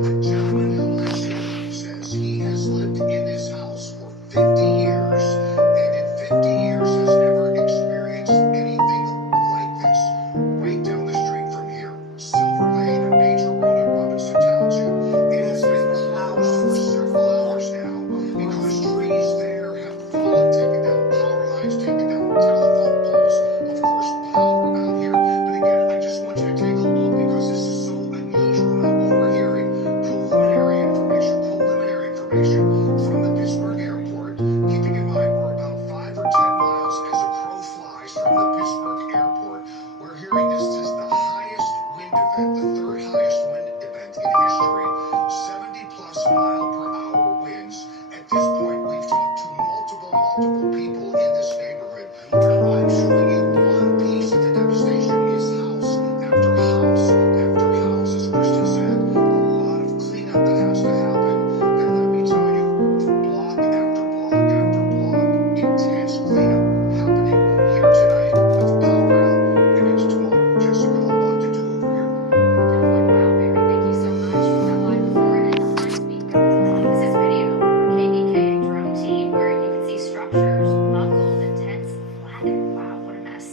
The gentleman who lives here says he has lived in this house for 50 years, and in 50 years has never experienced anything like this. Right down the street from here, Silver Lane, a major road in Robinson Township. It has been closed for several hours now because trees there have fallen, taken down power lines, taken down telephone poles, of course, power out here. But again, I just want you to take a look because this is so unusual. Now, what we're hearing, preliminary information from the Pittsburgh airport, keeping in mind we're about 5 or 10 miles as a crow flies from the Pittsburgh airport. We're hearing this is the highest wind event, the third highest wind event in history, 70 plus mile per hour winds. At this point, we've talked to multiple people in this neighborhood. I'm showing you one piece of the devastation is house after house after house. As Kristen said, a lot of cleanup that has to happen. And let me tell you, block after block after block, intense cleanup happening here tonight with the power out and into tomorrow. Jessica, a lot to do over here. Wow, Barry, thank you so much for that live report. And as I speak, this is video from KBKA drone team where you can see structures buckled and tents flattened. Wow, what a mess.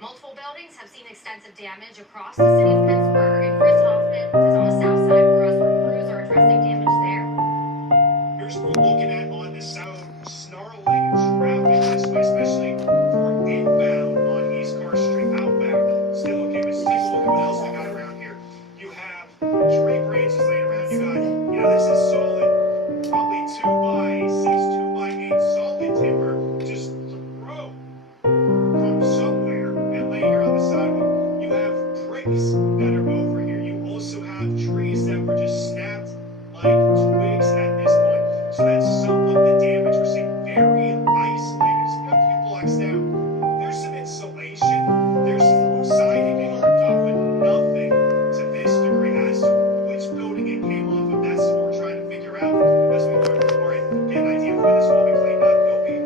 Multiple buildings have seen extensive damage across the city of Pittsburgh, and Chris Hoffman is on the south side for us where crews are addressing damage there. Here's what we're looking at on the south, snarling traffic this way, especially for inbound on East Car Street, outbound. Still okay, but take a look at what else we got around here. You have tree branches laying around. You got, this is solid, probably 2x6, 2x8 solid timber, just thrown from somewhere and laying here on the sidewalk. You have bricks that are over here. You also have trees that were just snapped like twigs at this point. So that's some of the damage we're seeing. Very isolated. So a few blocks down, there's some insulation, there's some siding being ripped off, but nothing to this degree as to which building it came off of. That's what we're trying to figure out as we go for it. Get an idea of when this will be cleaned up. It'll be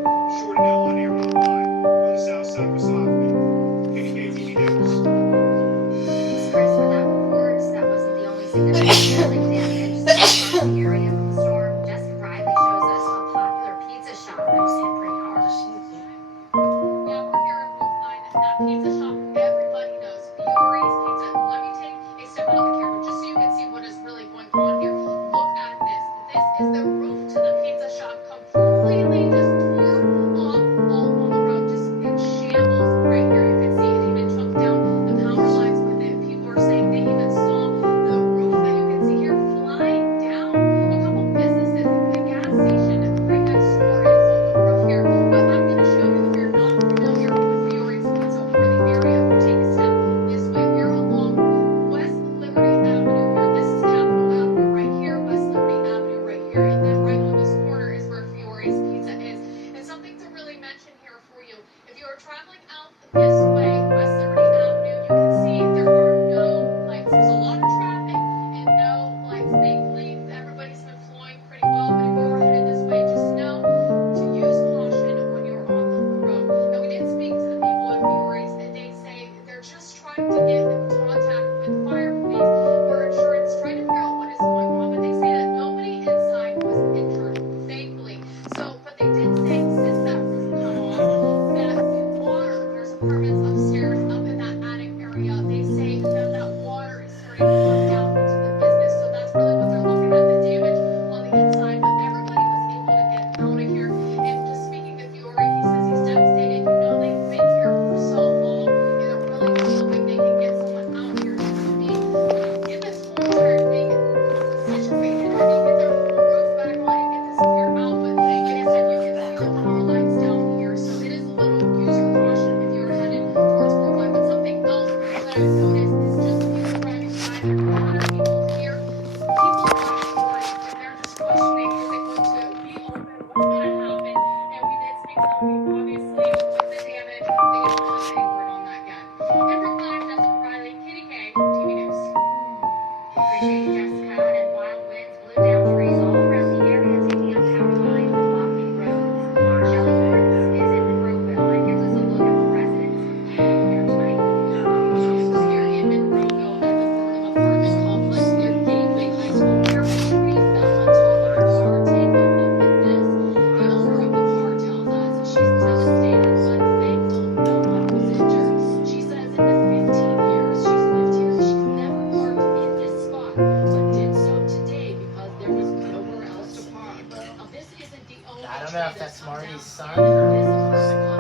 sure to know on air and online on the south side with Hoffman. KBK TV News. Thanks, Chris, for that report. That wasn't the only significant building damage across the area from the storm. Jessica Riley shows us a popular pizza shop that was hit pretty hard. Yeah, we're here in Brookline, and that pizza shop, everybody knows, Fiore's Pizza. Let me take a step out of the camera just so you can see what is really going on here. Look at this. This is the roof to the pizza shop, completely just torn off all on the road, just in shambles right here. You can see it even took down the power lines with it. People are saying they even saw the roof that you can see here flying down. A couple businesses, the gas station right next door is on the roof here. But I'm going to show you, if you're not familiar with Fiore's Pizza or the area, take a step this way. We're along West Liberty Avenue here. This is Capitol Avenue right here, West Liberty Avenue right here, and then right on this corner is where Fiore's Pizza is. And something to really mention here for you, if you are traveling out this way, West Liberty Avenue, you can see there are no lights. There's a lot of traffic and no lights. Thankfully, everybody's been flowing pretty well, but if you are headed this way, just know to use caution when you're on the road. Now, we did speak to the people at Fiore's, and they say they're just trying to get in contact with fire police or insurance, trying to figure out what is going on, but they say that nobody inside was injured, thankfully. So, but they did say since that roof come off, that water, there's apartments upstairs up in that attic area, they say that that water is starting to come down into the business. So that's really what they're looking at, the damage on the inside. But everybody was able to get out of here. And just speaking to Fiore, he says he's devastated. They've been here for so long, and they're really just hoping they can get someone out here to maybe get this whole entire thing situated, or maybe get their roof back on and get this cleared out. But like I said, you can see the power lines down here, so it is a little user caution if you're headed towards Brookline. But something else that I've noticed is just people driving by, there are other people here, people not sure, and they're just questioning, is it going to be open, what's going to happen? And we did speak to them, obviously, with the damage, they don't have any word on that yet. In Brookline, Jessica Riley, KDK, TV News. Appreciate you, Jessica. And wild winds blew down trees all around the area, taking out power lines and blocking roads. Shelley Horns is in Monroeville and gives us a look at what residents have here tonight. Here in Monroeville, at the Burnham apartment complex near Gateway High but did so today because there was nowhere else to park. Now, this isn't the only I don't know if tree that's come down Marty's here. son. This apartment